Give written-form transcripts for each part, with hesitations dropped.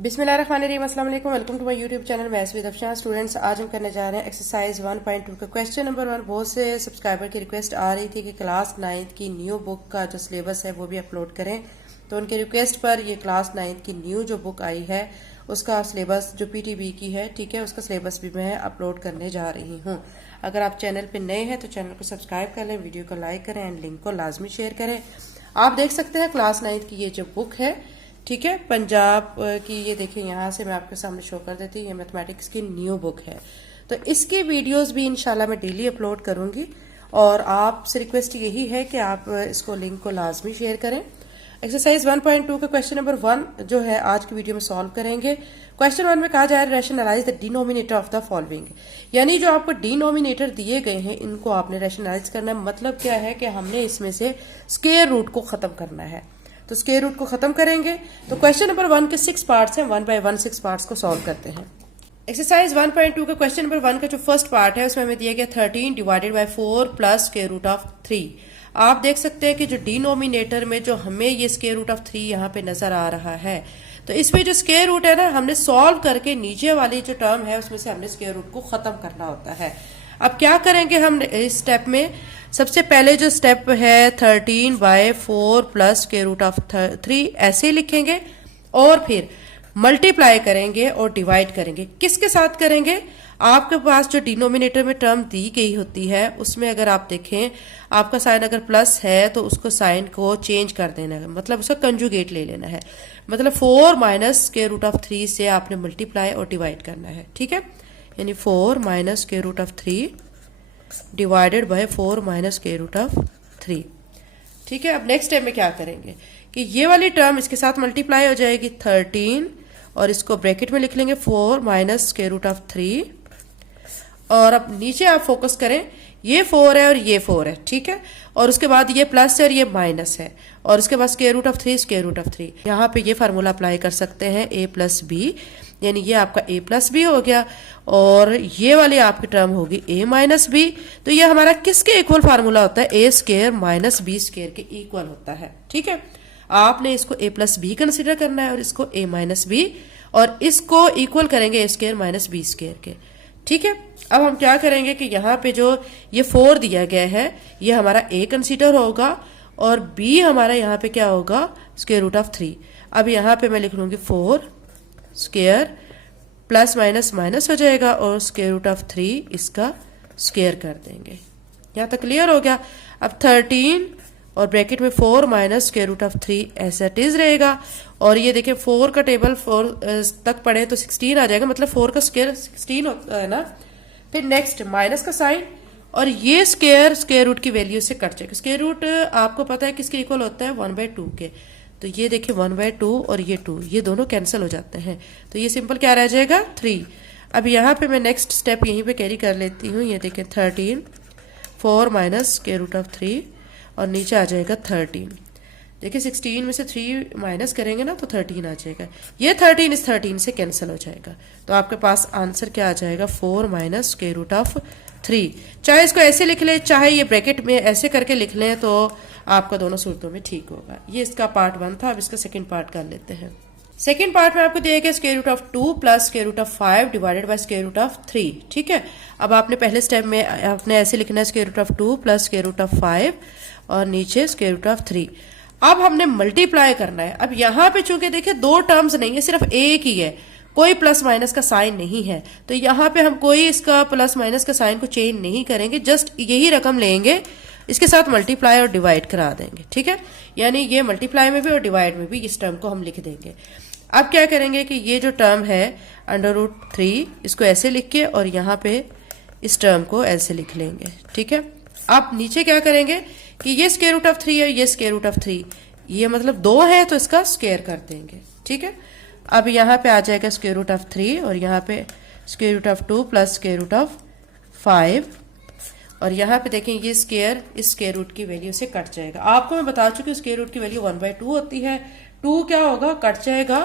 बिस्मिल्लाहिर्रहमानिर्रहीम, अस्सलाम वालेकुम। Welcome to my YouTube channel maths with Afshan. Students, आज हम करने जा रहे हैं एक्सरसाइज 1.2 का क्वेश्चन नंबर 1। बहुत से सब्सक्राइबर की रिक्वेस्ट आ रही थी कि क्लास 9th की न्यू बुक का जो सिलेबस है वो भी अपलोड करें, तो उनके रिक्वेस्ट पर ये क्लास 9th की न्यू जो बुक आई है उसका सिलेबस जो PTB की है, ठीक है, उसका सिलेबस भी मैं अपलोड करने जा रही हूँ। अगर आप चैनल पर नए हैं तो चैनल को सब्सक्राइब कर लें, वीडियो को लाइक करें एंड लिंक को लाजमी शेयर करें। आप देख सकते हैं क्लास 9th की ये जो बुक है, ठीक है, पंजाब की, ये देखिए यहाँ से मैं आपके सामने शो कर देती हूँ। ये मैथमेटिक्स की न्यू बुक है, तो इसकी वीडियोस भी इंशाल्लाह मैं डेली अपलोड करूंगी और आपसे रिक्वेस्ट यही है कि आप इसको लिंक को लाजमी शेयर करें। एक्सरसाइज 1.2 का क्वेश्चन नंबर 1 जो है आज की वीडियो में सॉल्व करेंगे। क्वेश्चन 1 में कहा जा रहा है rationalise the denominator of the following, यानी जो आपको डिनोमिनेटर दिए गए हैं इनको आपने रैशनलाइज करना है। मतलब क्या है कि हमने इसमें से स्क्वायर रूट को खत्म करना है, तो स्क्वायर रूट को खत्म करेंगे। तो क्वेश्चन नंबर 1 के 6 पार्ट्स हैं, 1 बाय 1 6 पार्ट्स को सॉल्व करते हैं। एक्सरसाइज 1.2 का क्वेश्चन नंबर 1 का जो फर्स्ट पार्ट है उसमें हमें दिया गया 13 divided by 4 plus square root of 3। आप देख सकते हैं कि जो डिनोमिनेटर में जो हमें ये स्क्वायर रूट ऑफ 3 यहाँ पे नजर आ रहा है, तो इसमें जो स्क्वायर रूट है ना, हमने सॉल्व करके नीचे वाली जो टर्म है उसमें से हमने स्क्वायर रूट को खत्म करना होता है। अब क्या करेंगे हम इस स्टेप में? सबसे पहले जो स्टेप है 13 by 4 plus square root of 3 ऐसे लिखेंगे और फिर मल्टीप्लाई करेंगे और डिवाइड करेंगे। किसके साथ करेंगे? आपके पास जो डिनोमिनेटर में टर्म दी गई होती है उसमें अगर आप देखें, आपका साइन अगर प्लस है तो उसको साइन को चेंज कर देना है, मतलब उसका कंजुगेट ले लेना है। मतलब 4 माइनस स्क्वायर रूट ऑफ 3 से आपने मल्टीप्लाई और डिवाइड करना है, ठीक है, यानी 4 minus square root of 3 divided by 4 minus square root of 3, ठीक है। अब नेक्स्ट स्टेप में क्या करेंगे कि ये वाली टर्म इसके साथ मल्टीप्लाई हो जाएगी 13 और इसको ब्रैकेट में लिख लेंगे 4 माइनस स्क्वायर रूट ऑफ 3। और अब नीचे आप फोकस करें, ये 4 है और ये 4 है, ठीक है, और उसके बाद ये प्लस है और ये माइनस है, और उसके बाद square root of 3 square root of 3। यहाँ पे ये फार्मूला अप्लाई कर सकते हैं a प्लस बी, यानी ये आपका a प्लस बी हो गया और ये वाली आपकी टर्म होगी a माइनस बी। तो ये हमारा किसके इक्वल फार्मूला होता है? a square minus B square के इक्वल होता है, ठीक है। आपने इसको a प्लस बी कंसिडर करना है और इसको a माइनस बी, और इसको इक्वल करेंगे a square minus B square के, ठीक है। अब हम क्या करेंगे कि यहाँ पे जो ये 4 दिया गया है ये हमारा a कंसिडर होगा और b हमारा यहाँ पे क्या होगा? Square root of 3। अब यहाँ पे मैं लिख लूंगी 4 स्क्वायर प्लस माइनस माइनस हो जाएगा और स्क्वायर रूट ऑफ 3 इसका स्क्वायर कर देंगे। यहाँ तक क्लियर हो गया। अब 13 और ब्रैकेट में 4 minus square root of 3 as it is रहेगा, और ये देखिए 4 का टेबल 4 तक पढ़े तो 16 आ जाएगा, मतलब 4 का स्क्वायर 16 होता है ना। फिर नेक्स्ट माइनस का साइन और ये स्क्वायर स्क्वायर रूट की वैल्यू से कट जाएगा। स्क्वायर रूट आपको पता है किसके इक्वल होता है? 1/2 के। तो ये देखिए 1/2 और ये 2, ये दोनों कैंसिल हो जाते हैं, तो ये सिंपल क्या रह जाएगा? 3। अब यहाँ पे मैं नेक्स्ट स्टेप यहीं पे कैरी कर लेती हूँ। ये देखिए 13 4 माइनस स्क्वायर रूट ऑफ 3 और नीचे आ जाएगा 13। देखिए 16 में से 3 माइनस करेंगे ना तो 13 आ जाएगा। ये 13 इस 13 से कैंसिल हो जाएगा, तो आपके पास आंसर क्या आ जाएगा? 4 माइनस स्क्वायर रूट ऑफ 3। चाहे इसको ऐसे लिख लें, चाहे ये ब्रैकेट में ऐसे करके लिख लें, तो आपका दोनों सूरतों में ठीक होगा। ये इसका पार्ट 1 था। अब इसका सेकंड पार्ट कर लेते हैं। सेकंड पार्ट में आपको दिया गया square root of 2 plus square root of 5 divided by square root of 3, ठीक है। अब आपने पहले स्टेप में आपने ऐसे लिखना है square root of 2 plus square root of 5 और नीचे स्क्वायर रूट ऑफ 3। अब हमने मल्टीप्लाई करना है। अब यहाँ पे चूंकि देखिए 2 टर्म्स नहीं है, सिर्फ एक ही है, कोई प्लस माइनस का साइन नहीं है, तो यहाँ पे हम कोई इसका प्लस माइनस का साइन को चेंज नहीं करेंगे, जस्ट यही रकम लेंगे, इसके साथ मल्टीप्लाई और डिवाइड करा देंगे, ठीक है। यानी ये मल्टीप्लाई में भी और डिवाइड में भी इस टर्म को हम लिख देंगे। अब क्या करेंगे कि ये जो टर्म है √3 इसको ऐसे लिख के और यहाँ पे इस टर्म को ऐसे लिख लेंगे, ठीक है। अब नीचे क्या करेंगे कि ये स्क्वायर रूट ऑफ 3 है, ये स्क्वायर रूट ऑफ 3, ये मतलब 2 है तो इसका स्क्वायर कर देंगे, ठीक है। अब यहाँ पे आ जाएगा स्क्वायर रूट ऑफ 3 और यहाँ पे square root of 2 plus square root of 5, और यहाँ पे देखें ये स्क्वायर इस स्क्वायर रूट की वैल्यू से कट जाएगा। आपको मैं बता चुकी हूँ स्क्वायर रूट की वैल्यू 1/2 होती है। 2 क्या होगा? कट जाएगा,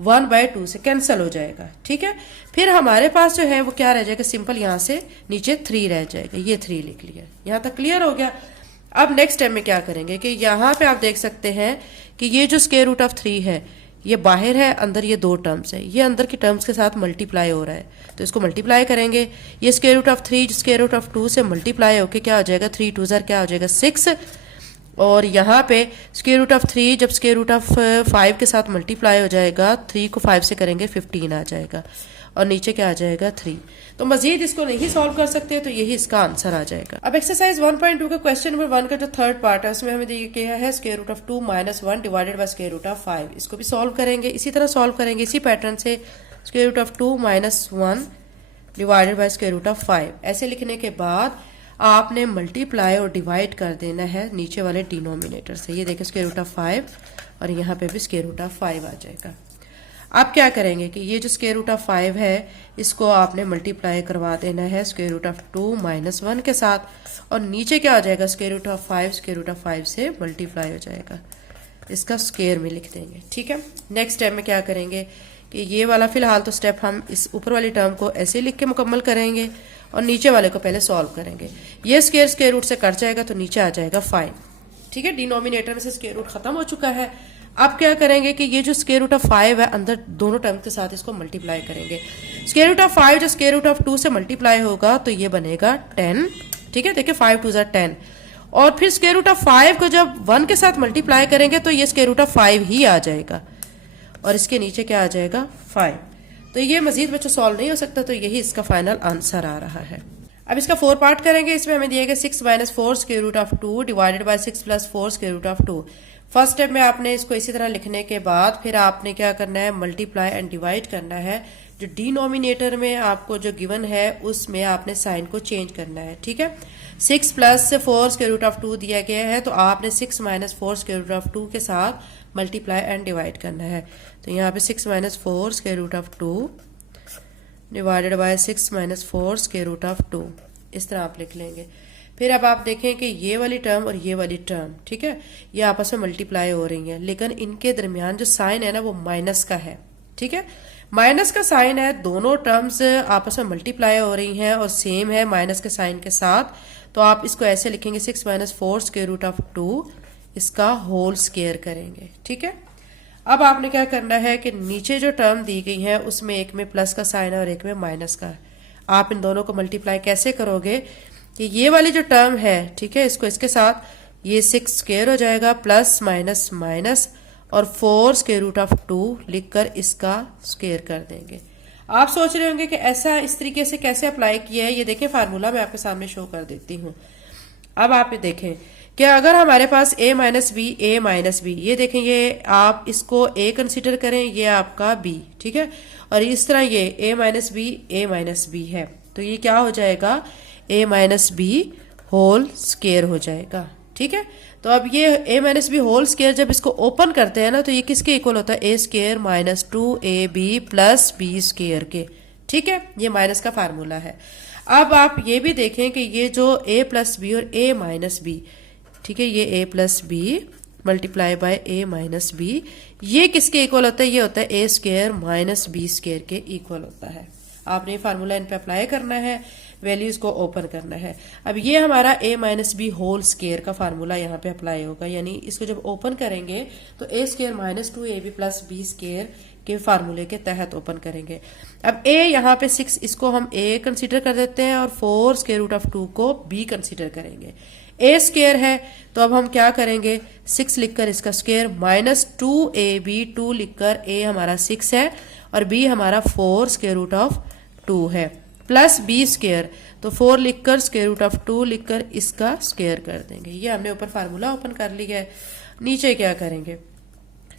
1/2 से कैंसिल हो जाएगा, ठीक है। फिर हमारे पास जो है वो क्या रह जाएगा? सिंपल यहाँ से नीचे 3 रह जाएगा, ये 3 लिख लिया। यहाँ तक क्लियर हो गया। अब नेक्स्ट स्टेप में क्या करेंगे कि यहाँ पे आप देख सकते हैं कि ये जो स्क्वायर रूट ऑफ 3 है ये बाहर है, अंदर ये दो टर्म्स है, ये अंदर की टर्म्स के साथ मल्टीप्लाई हो रहा है, तो इसको मल्टीप्लाई करेंगे। ये square root of 3 square root of 2 से मल्टीप्लाई होके क्या हो जाएगा, 3 2 क्या हो जाएगा 6, और यहाँ पे स्क्वायर रूट ऑफ 3 जब स्क्वायर रूट ऑफ 5 के साथ मल्टीप्लाई हो जाएगा, 3 को 5 से करेंगे 15 आ जाएगा, और नीचे क्या आ जाएगा 3। तो मजीद इसको नहीं सॉल्व कर सकते, तो यही इसका आंसर आ जाएगा। अब एक्सरसाइज 1.2 का क्वेश्चन नंबर 1 का जो थर्ड पार्ट है उसमें हमें दिया गया है square root of 2 - 1 divided by square root of 5। इसको भी सॉल्व करेंगे, इसी तरह सॉल्व करेंगे, इसी पैटर्न से square root of 2 - 1 divided by square root of 5। ऐसे लिखने के बाद आपने मल्टीप्लाई और डिवाइड कर देना है नीचे वाले डिनोमिनेटर से। ये देखिए स्क्वायर रूट ऑफ 5 और यहाँ पे भी स्क्वायर रूट ऑफ 5 आ जाएगा। आप क्या करेंगे कि ये जो स्क्वायर रूट ऑफ 5 है इसको आपने मल्टीप्लाई करवा देना है स्क्वायर रूट ऑफ 2 - 1 के साथ, और नीचे क्या आ जाएगा square root of 5 square root of 5 से मल्टीप्लाई हो जाएगा, इसका स्क्वायर में लिख देंगे। ठीक है, नेक्स्ट स्टेप में क्या करेंगे कि ये वाला फिलहाल तो स्टेप हम इस ऊपर वाली टर्म को ऐसे लिख के मुकम्मल करेंगे और नीचे वाले को पहले सॉल्व करेंगे। ये स्क्वायर रूट से कट जाएगा तो नीचे आ जाएगा 5। ठीक है, डिनोमिनेटर में से स्क्वायर रूट खत्म हो चुका है। अब क्या करेंगे कि ये जो स्क्वायर रूट ऑफ 5 है अंदर दोनों टर्म के साथ इसको मल्टीप्लाई करेंगे। स्क्वायर रूट ऑफ 5 जो स्क्वायर रूट ऑफ 2 से मल्टीप्लाई होगा तो ये बनेगा 10। ठीक है, देखिए 5 2 10, और फिर स्क्वायर रूट ऑफ 5 को जब 1 के साथ मल्टीप्लाई करेंगे तो ये स्क्वायर रूट ऑफ 5 ही आ जाएगा, और इसके नीचे क्या आ जाएगा 5। तो ये मजीद बच्चों सॉल्व नहीं हो सकता, तो यही इसका फाइनल आंसर आ रहा है। अब इसका 4 पार्ट करेंगे। इसमें हमें दिया गया 6 - 4 square root of 2 divided by 6 + 4 square root of 2। First step में आपने इसको इसी तरह लिखने के बाद फिर आपने क्या करना है, मल्टीप्लाई एंड डिवाइड करना है। जो डिनोमिनेटर में आपको जो गिवन है उसमें आपने साइन को चेंज करना है। ठीक है, 6 + 4 स्क्वायर रूट ऑफ 2 दिया गया है, तो आपने 6 - 4 स्क्वायर रूट ऑफ 2 के साथ मल्टीप्लाई एंड डिवाइड करना है। तो यहाँ पे 6 - 4 square root of 2 divided by 6 - 4 square root of 2, इस तरह आप लिख लेंगे। फिर अब आप देखें कि ये वाली टर्म और ये वाली टर्म, ठीक है, ये आपस में मल्टीप्लाई हो रही हैं, लेकिन इनके दरमियान जो साइन है ना वो माइनस का है। ठीक है, माइनस का साइन है, दोनों टर्म्स आपस में मल्टीप्लाई हो रही हैं और सेम है माइनस के साइन के साथ, तो आप इसको ऐसे लिखेंगे 6 - 4 स्क्वायर रूट ऑफ 2, इसका होल स्क्वायर करेंगे। ठीक है, अब आपने क्या करना है कि नीचे जो टर्म दी गई है उसमें एक में प्लस का साइन है और एक में माइनस का। आप इन दोनों को मल्टीप्लाई कैसे करोगे कि ये वाली जो टर्म है, ठीक है, इसको इसके साथ ये 6 स्क्वायर हो जाएगा, प्लस माइनस माइनस और 4 स्क्वायर रूट ऑफ 2 लिखकर इसका स्क्वायर कर देंगे। आप सोच रहे होंगे कि ऐसा इस तरीके से कैसे अप्लाई किया है। ये देखें फार्मूला मैं आपके सामने शो कर देती हूँ। अब आप ये देखें कि अगर हमारे पास a - b, ये देखें, ये आप इसको a कंसीडर करें, ये आपका b, ठीक है, और इस तरह ये a - b है, तो ये क्या हो जाएगा a - b होल स्क्वायर हो जाएगा। ठीक है, तो अब ये a - b होल स्क्वायर जब इसको ओपन करते हैं ना तो ये किसके इक्वल होता है, a square - 2ab + b square के। ठीक है, ये माइनस का फार्मूला है। अब आप ये भी देखें कि ये जो a + b और a - b, ठीक है, ये a + b multiply by a - b, ये किसके इक्वल होता है, ये होता है a स्क्वायर - b स्क्वायर के इक्वल होता है। आपने फार्मूला इन पे अप्लाई करना है, वैल्यूज को ओपन करना है। अब ये हमारा a - b होल स्क्वायर का फार्मूला यहाँ पे अप्लाई होगा, यानी इसको जब ओपन करेंगे तो a square - 2ab + b square के फार्मूले के तहत ओपन करेंगे। अब a यहाँ पे 6, इसको हम a कंसीडर कर देते हैं और 4 स्क्वायर रूट ऑफ 2 को b कंसीडर करेंगे। a स्क्वायर है तो अब हम क्या करेंगे, 6 लिखकर इसका स्क्वायर - 2ab, 2 लिखकर a हमारा 6 है और b हमारा 4 स्क्वायर रूट ऑफ 2 है, प्लस b स्क्वायर, तो 4 लिखकर स्क्वायर रूट ऑफ 2 लिखकर इसका स्क्वायर कर देंगे। ये हमने ऊपर फार्मूला ओपन कर लिया है। नीचे क्या करेंगे,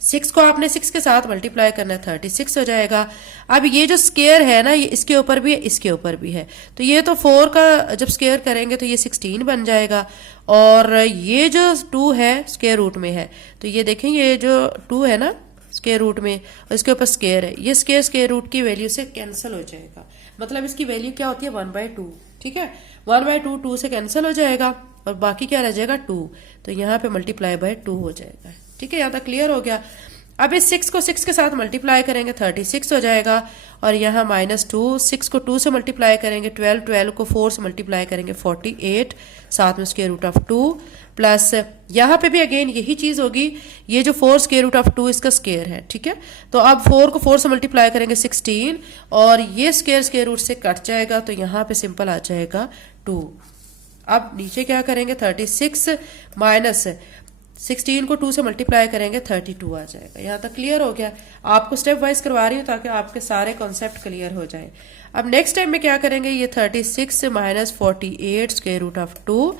6 को आपने 6 के साथ मल्टीप्लाई करना है, 36 हो जाएगा। अब ये जो स्क्वायर है ना, ये इसके ऊपर भी है, इसके ऊपर भी है, तो ये तो 4 का जब स्क्वायर करेंगे तो ये 16 बन जाएगा, और ये जो 2 है स्क्वायर रूट में है, तो ये देखें ये जो 2 है ना स्क्वायर रूट में और इसके ऊपर स्क्वायर है, ये स्क्वायर रूट की वैल्यू से कैंसिल हो जाएगा, मतलब इसकी वैल्यू क्या होती है 1/2। ठीक है, 1/2 2 से कैंसिल हो जाएगा और बाकी क्या रह जाएगा 2, तो यहाँ पे मल्टीप्लाई बाय 2 हो जाएगा। ठीक है, यहाँ तक क्लियर हो गया। अब इस 6 को 6 के साथ मल्टीप्लाई करेंगे 36 हो जाएगा, और यहाँ -2, 6 को 2 से मल्टीप्लाई करेंगे 12, 12 को 4 से मल्टीप्लाई करेंगे 48, साथ में स्क्वायर रूट ऑफ 2 प्लस यहाँ पे भी अगेन यही चीज होगी, ये जो 4 स्क्वायर रूट ऑफ 2 इसका स्क्वायर है, ठीक है। तो अब 4 को 4 से मल्टीप्लाई करेंगे 16 और ये स्क्वायर रूट से कट जाएगा तो यहाँ पे सिंपल आ जाएगा 2। अब नीचे क्या करेंगे 36 माइनस 16 को 2 से मल्टीप्लाई करेंगे 32 आ जाएगा। यहाँ तक क्लियर हो गया। आपको स्टेप वाइज करवा रही हूँ ताकि आपके सारे कॉन्सेप्ट क्लियर हो जाए। अब नेक्स्ट टाइम में क्या करेंगे, ये 36 minus 48 square root of 2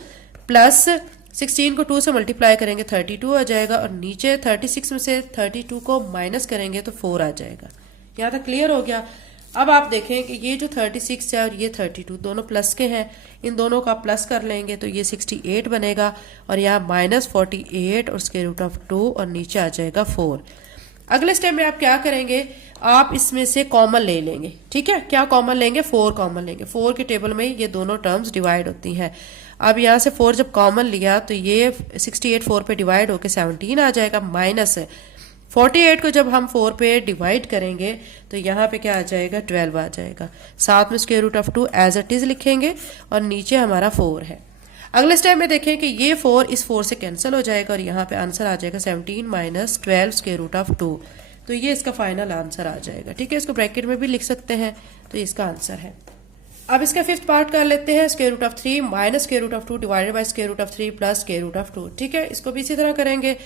plus 16 को 2 से मल्टीप्लाई करेंगे 32 आ जाएगा और नीचे 36 में से 32 को माइनस करेंगे तो 4 आ जाएगा। यहाँ तक क्लियर हो गया। अब आप देखें कि ये जो 36 है और ये 32 दोनों प्लस के हैं, इन दोनों का प्लस कर लेंगे तो ये 68 बनेगा और यहाँ माइनस 48 और स्क्वायर रूट ऑफ 2 और नीचे आ जाएगा 4। अगले स्टेप में आप क्या करेंगे, आप इसमें से कॉमन ले लेंगे, ठीक है। क्या कॉमन लेंगे, 4 कॉमन लेंगे। 4 के टेबल में ये दोनों टर्म्स डिवाइड होती हैं। अब यहाँ से 4 जब कॉमन लिया तो ये 68 4 पे डिवाइड होके 17 आ जाएगा, माइनस 48 को जब हम 4 पे डिवाइड करेंगे तो यहाँ पे क्या आ जाएगा 12 आ जाएगा। साथ में square root of 2 as it is लिखेंगे और नीचे हमारा 4 है। अगले स्टेप में देखें कि ये 4 इस 4 से कैंसिल हो जाएगा और यहाँ पे आंसर आ जाएगा 17 माइनस 12 स्क्वायर रूट ऑफ 2। तो ये इसका फाइनल आंसर आ जाएगा, ठीक है। इसको ब्रैकेट में भी लिख सकते हैं, तो इसका आंसर है। अब इसका फिफ्थ पार्ट कर लेते हैं, square root of 3 minus square root of 2 divided by square root of 3 plus square root of 2, ठीक है। इसको भी इसी तरह करेंगे।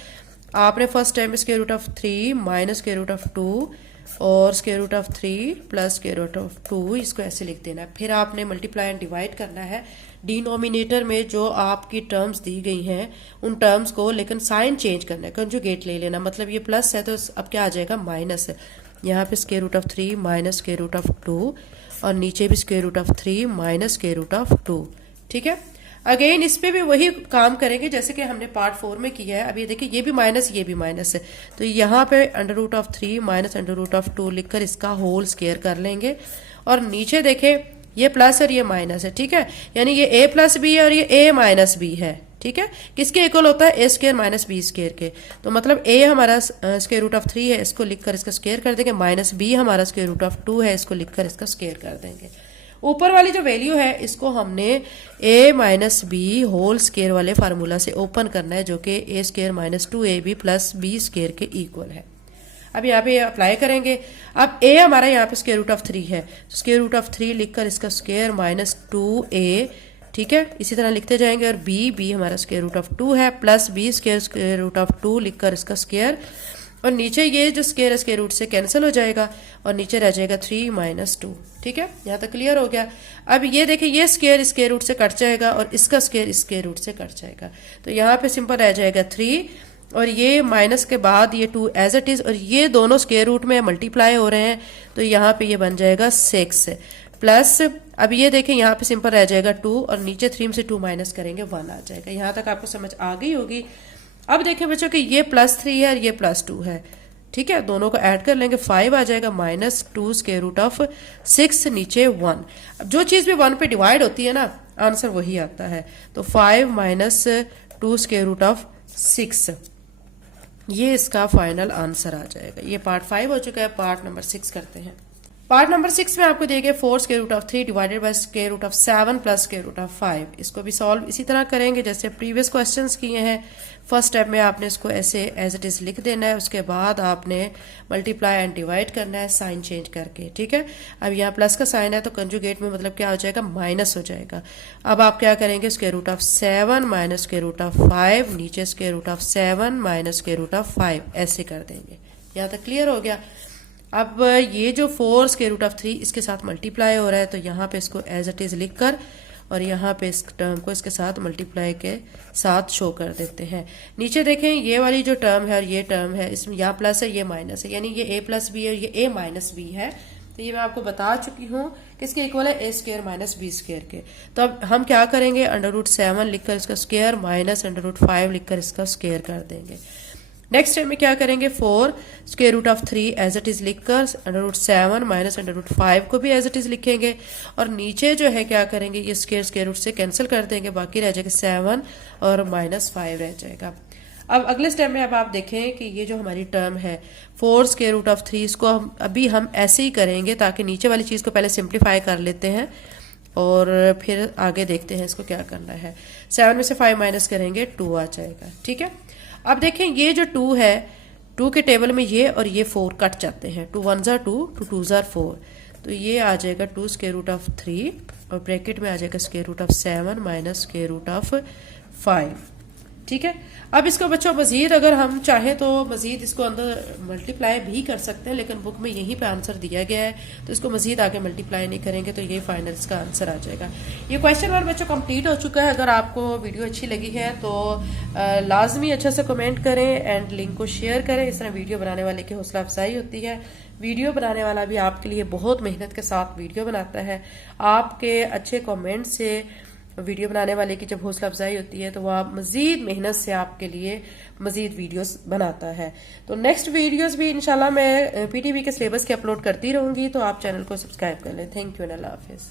आपने first time square root of 3 minus square root of 2 और square root of 3 plus square root of 2 इसको ऐसे लिख देना है। फिर आपने मल्टीप्लाई एंड डिवाइड करना है डिनोमिनेटर में जो आपकी टर्म्स दी गई हैं उन टर्म्स को, लेकिन साइन चेंज करना है, कंजुगेट ले लेना। मतलब ये प्लस है तो अब क्या आ जाएगा माइनस है। यहाँ पे square root of 3 minus square root of 2 और नीचे भी square root of 3 minus square root of 2, ठीक है। अगेन इस पे भी वही काम करेंगे जैसे कि हमने पार्ट 4 में किया है। अब ये देखिए ये भी माइनस ये भी माइनस है, तो यहाँ पे under root of 3 minus under root of 2 लिखकर इसका होल स्क्वायर कर लेंगे और नीचे देखें ये प्लस और ये माइनस है, ठीक है। यानी ये a प्लस बी है और ये a माइनस बी है, ठीक है। किसके इक्वल होता है, a square minus B square के। तो मतलब a हमारा स्क्वायर रूट ऑफ 3 है, इसको लिखकर इसका स्क्वायर कर देंगे, माइनस b हमारा स्क्वायर रूट ऑफ 2 है, इसको लिखकर इसका स्क्वायर कर देंगे। ऊपर वाली जो वैल्यू है इसको हमने a minus B whole square वाले फार्मूला से ओपन करना है, जो कि a square minus 2ab plus b square के इक्वल है। अब यहाँ पे अप्लाई करेंगे। अब a हमारा यहाँ पे स्क्वायर रूट ऑफ 3 है, स्क्वायर रूट ऑफ 3 लिखकर इसका स्क्वायर माइनस 2a, ठीक है। इसी तरह लिखते जाएंगे और b हमारा स्क्वायर रूट ऑफ 2 है plus b square root of 2 लिखकर इसका स्क्वायर और नीचे ये जो स्क्वायर है स्क्वायर रूट से कैंसिल हो जाएगा और नीचे रह जाएगा 3 माइनस 2, ठीक है। यहाँ तक क्लियर हो गया। अब ये देखिए ये स्क्वायर रूट से कट जाएगा और इसका स्क्वायर रूट से कट जाएगा, तो यहाँ पे सिंपल रह जाएगा 3 और ये माइनस के बाद ये 2 एज इट इज और ये दोनों स्क्वायर रूट में मल्टीप्लाई हो रहे हैं, तो यहाँ पे ये बन जाएगा 6 प्लस अब ये देखें यहाँ पे सिंपल रह जाएगा 2 और नीचे 3 में से 2 माइनस करेंगे 1 आ जाएगा। यहाँ तक आपको समझ आ गई होगी। अब देखें बच्चों कि ये +3 है और ये +2 है, ठीक है। दोनों को ऐड कर लेंगे 5 आ जाएगा माइनस 2 स्क्वायर रूट ऑफ 6 नीचे 1। अब जो चीज़ भी 1 पे डिवाइड होती है ना आंसर वही आता है, तो 5 माइनस 2 स्क्वायर रूट ऑफ 6 ये इसका फाइनल आंसर आ जाएगा। ये पार्ट 5 हो चुका है। पार्ट नंबर 6 करते हैं। पार्ट नंबर 6 में आपको दिए गए 4 square root of 3 divided by square root of 7 plus square root of 5। इसको भी सॉल्व इसी तरह करेंगे जैसे प्रीवियस क्वेश्चंस किए हैं। फर्स्ट स्टेप में आपने इसको ऐसे एज इट इज लिख देना है, उसके बाद आपने मल्टीप्लाई एंड डिवाइड करना है साइन चेंज करके, ठीक है। अब यहाँ प्लस का साइन है तो कंजुगेट में मतलब क्या हो जाएगा माइनस हो जाएगा। अब आप क्या करेंगे square root of 7 minus square root of 5 नीचे square root of 7 minus square root of 5 ऐसे कर देंगे। यहाँ तक क्लियर हो गया। अब ये जो 4 स्क्वायर रूट ऑफ 3 इसके साथ मल्टीप्लाई हो रहा है, तो यहाँ पे इसको एज इट इज लिख कर और यहाँ पे इस टर्म को इसके साथ मल्टीप्लाई के साथ शो कर देते हैं। नीचे देखें ये वाली जो टर्म है और ये टर्म है, इसमें यहाँ प्लस है ये माइनस है, यानी ये a प्लस बी है और ये a माइनस बी है। तो ये मैं आपको बता चुकी हूँ किसके इक्वल है, a square minus B square के। तो अब हम क्या करेंगे अंडर रूट 7 लिखकर इसका स्क्वायर माइनस अंडर रूट 5 लिखकर इसका स्क्वायर कर देंगे। नेक्स्ट टाइम में क्या करेंगे 4 square root of 3 as it is लिखकर under root 7 minus under root 5 को भी एज इट इज लिखेंगे और नीचे जो है क्या करेंगे ये स्क्वायर रूट से कैंसिल कर देंगे, बाकी रह जाएगा 7 और माइनस 5 रह जाएगा। अब अगले स्टेप में अब आप देखें कि ये जो हमारी टर्म है 4 स्क्वायर रूट ऑफ 3 इसको हम ऐसे ही करेंगे ताकि नीचे वाली चीज़ को पहले सिंप्लीफाई कर लेते हैं और फिर आगे देखते हैं इसको क्या करना है। 7 में से 5 माइनस करेंगे 2 आ जाएगा। ठीक है, अब देखें ये जो 2 है, 2 के टेबल में ये और ये 4 कट जाते हैं। 2 1 जार 2, 2 2 जार 4, तो ये आ जाएगा 2 स्क्वायर रूट ऑफ 3 और ब्रैकेट में आ जाएगा square root of 7 minus square root of 5। ठीक है, अब इसको बच्चों मजीद अगर हम चाहें तो मजीद इसको अंदर मल्टीप्लाई भी कर सकते हैं, लेकिन बुक में यहीं पे आंसर दिया गया है तो इसको मजीद आगे मल्टीप्लाई नहीं करेंगे तो ये फाइनल इसका आंसर आ जाएगा। ये क्वेश्चन 1 बच्चों कंप्लीट हो चुका है। अगर आपको वीडियो अच्छी लगी है तो लाजमी अच्छा से कमेंट करें एंड लिंक को शेयर करें। इस तरह वीडियो बनाने वाले की हौसला अफजाई होती है। वीडियो बनाने वाला भी आपके लिए बहुत मेहनत के साथ वीडियो बनाता है। आपके अच्छे कमेंट से वीडियो बनाने वाले की जब हौसला अफजाई होती है तो वह मजीद मेहनत से आपके लिए मजीद वीडियोस बनाता है। तो नेक्स्ट वीडियोस भी इंशाल्लाह मैं पीटीबी के सिलेबस के अपलोड करती रहूंगी, तो आप चैनल को सब्सक्राइब कर लें। Thank you and Allah Hafiz.